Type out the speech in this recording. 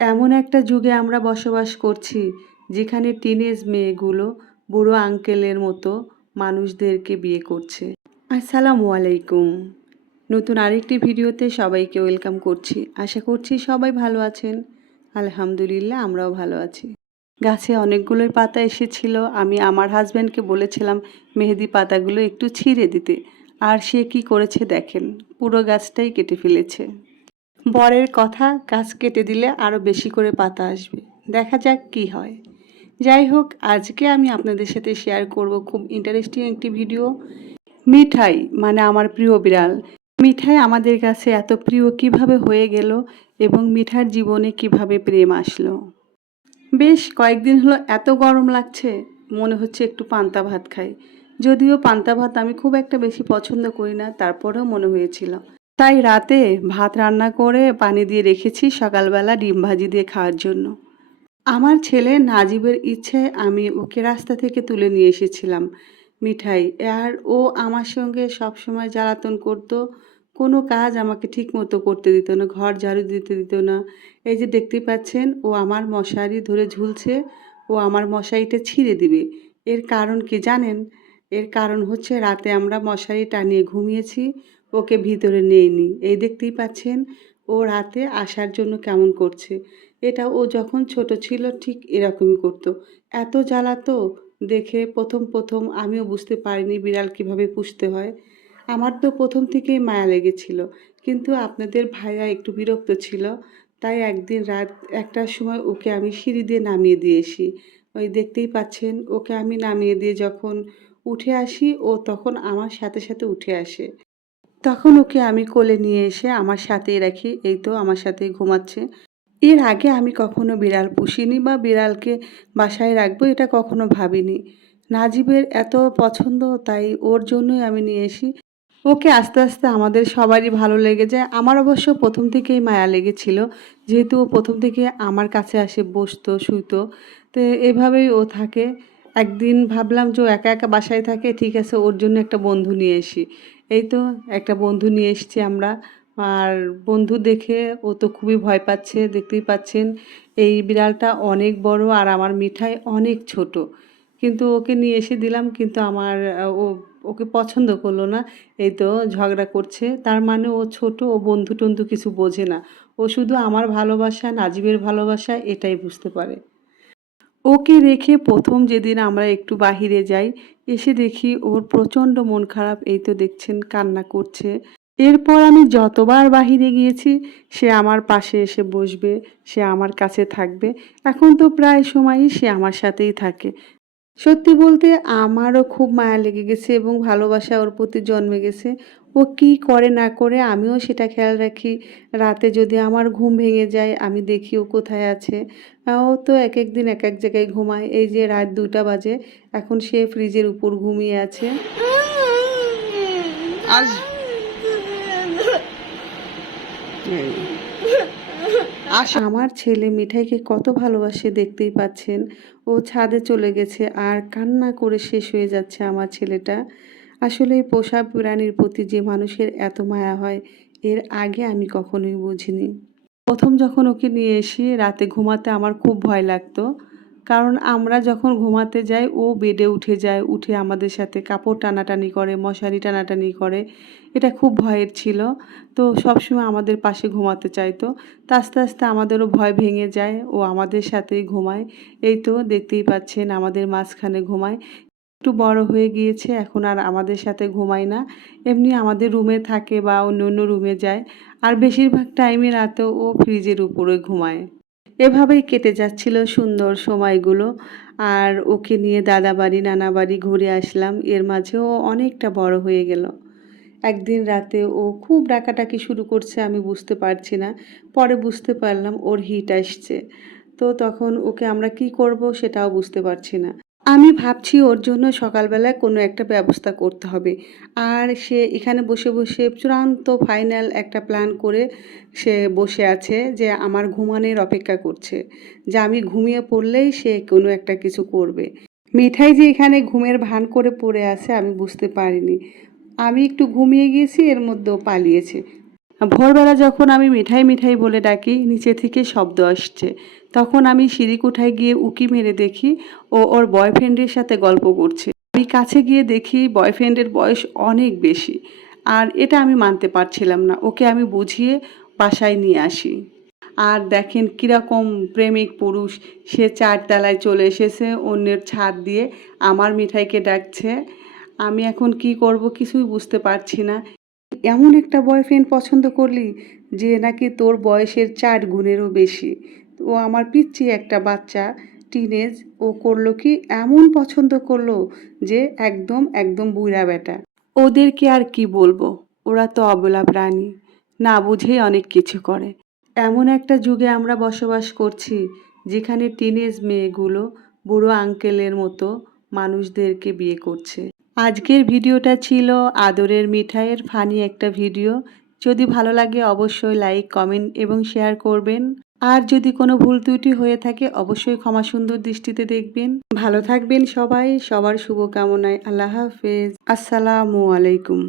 এমন একটা যুগে আমরা বসবাস করছি, যেখানে টিনেজ মেয়েগুলো বুড়ো আঙ্কেলের মতো মানুষদেরকে বিয়ে করছে। আসসালামু আলাইকুম। নতুন আরেকটি ভিডিওতে সবাইকে ওয়েলকাম করছি। আশা করছি সবাই ভালো আছেন। আলহামদুলিল্লাহ, আমরাও ভালো আছি। গাছে অনেকগুলোই পাতা এসেছিল। আমি আমার হাজব্যান্ডকে বলেছিলাম, মেহেদি পাতাগুলো একটু ছিঁড়ে দিতে। আর সে কি করেছে দেখেন, পুরো গাছটাই কেটে ফেলেছে। বরের কথা গাছ কেটে দিলে আরও বেশি করে পাতা আসবে। দেখা যাক কি হয়। যাই হোক, আজকে আমি আপনাদের সাথে শেয়ার করব খুব ইন্টারেস্টিং একটি ভিডিও মিঠাই মানে আমার প্রিয় বিড়াল। মিঠাই আমাদের কাছে এত প্রিয় কীভাবে হয়ে গেল এবং মিঠার জীবনে কীভাবে প্রেম আসলো। বেশ, কয়েকদিন হলো এত গরম লাগছে, মনে হচ্ছে একটু পান্তা ভাত খাই। যদিও পান্তা ভাত আমি খুব একটা বেশি পছন্দ করি না, তারপরেও মনে হয়েছিল। তাই রাতে ভাত রান্না করে পানি দিয়ে রেখেছি সকালবেলা ডিম ভাজি দিয়ে খাওয়ার জন্য। আমার ছেলে নাজিবের ইচ্ছে আমি ওকে রাস্তা থেকে তুলে নিয়ে এসেছিলাম মিঠাই। আর ও আমার সঙ্গে সবসময় জ্বালাতন করতো, কোনো কাজ আমাকে ঠিক মতো করতে দিত না, ঘর ঝাড়ু দিতে দিত না। এই যে দেখতে পাচ্ছেন, ও আমার মশারি ধরে ঝুলছে, ও আমার মশারিটা ছিঁড়ে দিবে। এর কারণ কি জানেন? এর কারণ হচ্ছে রাতে আমরা মশারি টানিয়ে ঘুমিয়েছি ওকে ভিতরে নেইনি এই দেখতেই পাচ্ছেন ও রাতে আসার জন্য কেমন করছে। এটা ও যখন ছোট ছিল ঠিক এরকমই করতো। এত জ্বালাতো দেখে প্রথম প্রথম আমিও বুঝতে পারিনি বিড়াল কীভাবে পুষতে হয়। আমার তো প্রথম থেকেই মায়া লেগেছিল, কিন্তু আপনাদের ভাইয়া একটু বিরক্ত ছিল, তাই একদিন রাত একটার সময় ওকে আমি সিঁড়ি দিয়ে নামিয়ে দিয়েছি। ওই দেখতেই পাচ্ছেন, ওকে আমি নামিয়ে দিয়ে যখন উঠে আসি, ও তখন আমার সাথে সাথে উঠে আসে। তখন ওকে আমি কোলে নিয়ে এসে আমার সাথেই রাখি, এই তো আমার সাথেই ঘুমাচ্ছে। এর আগে আমি কখনো বিড়াল পুষিনি বা বিড়ালকে বাসায় রাখব এটা কখনো ভাবিনি। নাজিবের এত পছন্দ, তাই ওর জন্যই আমি নিয়ে এসি। ওকে আস্তে আস্তে আমাদের সবারই ভালো লেগে যায়। আমার অবশ্য প্রথম থেকেই মায়া লেগেছিল, যেহেতু ও প্রথম থেকে আমার কাছে আসে বসতো, শুইতো। তো এভাবেই ও থাকে। একদিন ভাবলাম যে একা একা বাসায় থাকে, ঠিক আছে, ওর জন্য একটা বন্ধু নিয়ে এসি। এই তো একটা বন্ধু নিয়ে এসেছি আমরা। আর বন্ধু দেখে ও তো খুবই ভয় পাচ্ছে, দেখতেই পাচ্ছেন। এই বিড়ালটা অনেক বড় আর আমার মিঠাই অনেক ছোট। কিন্তু ওকে নিয়ে এসে দিলাম, কিন্তু আমার, ও, ওকে পছন্দ করল না। এই তো ঝগড়া করছে। তার মানে ও ছোট, ও বন্ধু টন্ধু কিছু বোঝে না। ও শুধু আমার ভালোবাসা, নাজিবের ভালোবাসা, এটাই বুঝতে পারে। ওকে রেখে প্রথম যেদিন আমরা একটু বাহিরে যাই এসে দেখি ওর প্রচণ্ড মন খারাপ, এই তো দেখছেন কান্না করছে। এরপর আমি যতবার বাহিরে গিয়েছি, সে আমার পাশে এসে বসবে, সে আমার কাছে থাকবে। এখন তো প্রায় সময়ই সে আমার সাথেই থাকে। সত্যি বলতে আমারও খুব মায়া লেগে গেছে এবং ভালোবাসা ওর প্রতি জন্মে গেছে। ও কি করে না করে আমিও সেটা খেয়াল রাখি। রাতে যদি আমার ঘুম ভেঙে যায় আমি দেখি ও কোথায় আছে। ও তো এক এক দিন এক এক জায়গায় ঘুমায়। এই যে রাত দুটা বাজে এখন সে ফ্রিজের উপর ঘুমিয়ে আছে। আজ আমার ছেলে মিঠাইকে কত ভালোবাসে দেখতেই পাচ্ছেন। ও ছাদে চলে গেছে আর কান্না করে শেষ হয়ে যাচ্ছে আমার ছেলেটা। আসলে পোষা প্রাণীর প্রতি যে মানুষের এত মায়া হয়, এর আগে আমি কখনোই বুঝিনি। প্রথম যখন ওকে নিয়ে এসি রাতে ঘুমাতে আমার খুব ভয় লাগতো, কারণ আমরা যখন ঘুমাতে যাই, ও বেডে উঠে যায়, উঠে আমাদের সাথে কাপড় টানাটানি করে, মশারি টানাটানি করে, এটা খুব ভয়ের ছিল। তো সবসময় আমাদের পাশে ঘুমাতে চাইতো। তা আস্তে আস্তে আমাদেরও ভয় ভেঙে যায়, ও আমাদের সাথেই ঘুমায়। এই তো দেখতেই পাচ্ছেন, আমাদের মাঝখানে ঘুমায়। একটু বড় হয়ে গিয়েছে, এখন আর আমাদের সাথে ঘুমায় না। এমনি আমাদের রুমে থাকে বা অন্য অন্য রুমে যায়। আর বেশিরভাগ টাইমে রাতেও ও ফ্রিজের উপরে ঘুমায়। এভাবেই কেটে যাচ্ছিল সুন্দর সময়গুলো। আর ওকে নিয়ে দাদা বাড়ি নানা বাড়ি ঘুরে আসলাম। এর মাঝেও অনেকটা বড় হয়ে গেল। একদিন রাতে ও খুব ডাকাটাকি শুরু করছে আমি বুঝতে পারছি না। পরে বুঝতে পারলাম ওর হিট আসছে। তো তখন ওকে আমরা কি করব সেটাও বুঝতে পারছি না। আমি ভাবছি ওর জন্য সকালবেলায় কোনো একটা ব্যবস্থা করতে হবে। আর সে এখানে বসে বসে চূড়ান্ত ফাইনাল একটা প্ল্যান করে সে বসে আছে যে আমার ঘুমানোর অপেক্ষা করছে, যে আমি ঘুমিয়ে পড়লেই সে কোনো একটা কিছু করবে। মিঠাই যে এখানে ঘুমের ভান করে পড়ে আছে আমি বুঝতে পারিনি। আমি একটু ঘুমিয়ে গিয়েছি, এর মধ্যেও পালিয়েছে। ভোরবেলা যখন আমি মিঠাই মিঠাই বলে ডাকি, নিচে থেকে শব্দ আসছে। তখন আমি সিঁড়ি কোঠায় গিয়ে উকি মেরে দেখি ও ওর বয়ফ্রেন্ডের সাথে গল্প করছে। আমি কাছে গিয়ে দেখি বয়ফ্রেন্ডের বয়স অনেক বেশি। আর এটা আমি মানতে পারছিলাম না। ওকে আমি বুঝিয়ে বাসায় নিয়ে আসি। আর দেখেন কীরকম প্রেমিক পুরুষ। সে চারতলায় চলে এসেছে, অন্যের ছাদ দিয়ে। আমার মিঠাইকে ডাকছে। আমি এখন কি করব কিছুই বুঝতে পারছি না। এমন একটা বয়ফ্রেন্ড পছন্দ করলি যে নাকি তোর বয়সের চার গুণেরও বেশি? ও আমার পিচ্ছি একটা বাচ্চা টিনেজ ও করল কি এমন পছন্দ করল যে একদম একদম বুড়া বেটা। ওদেরকে আর কি বলব? ওরা তো অবলা প্রাণী, না বুঝেই অনেক কিছু করে। এমন একটা যুগে আমরা বসবাস করছি যেখানে টিনেজ মেয়েগুলো বুড়ো আঙ্কেলের মতো মানুষদেরকে বিয়ে করছে। আজকের ভিডিওটা ছিল আদরের মিঠাইয়ের ফানি একটা ভিডিও। যদি ভালো লাগে অবশ্যই লাইক, কমেন্ট এবং শেয়ার করবেন। আর যদি কোনো ভুল ত্রুটি হয়ে থাকে অবশ্যই ক্ষমা সুন্দর দৃষ্টিতে দেখবেন। ভালো থাকবেন সবাই, সবার শুভকামনায়। আল্লাহ হাফেজ। আসসালামু আলাইকুম।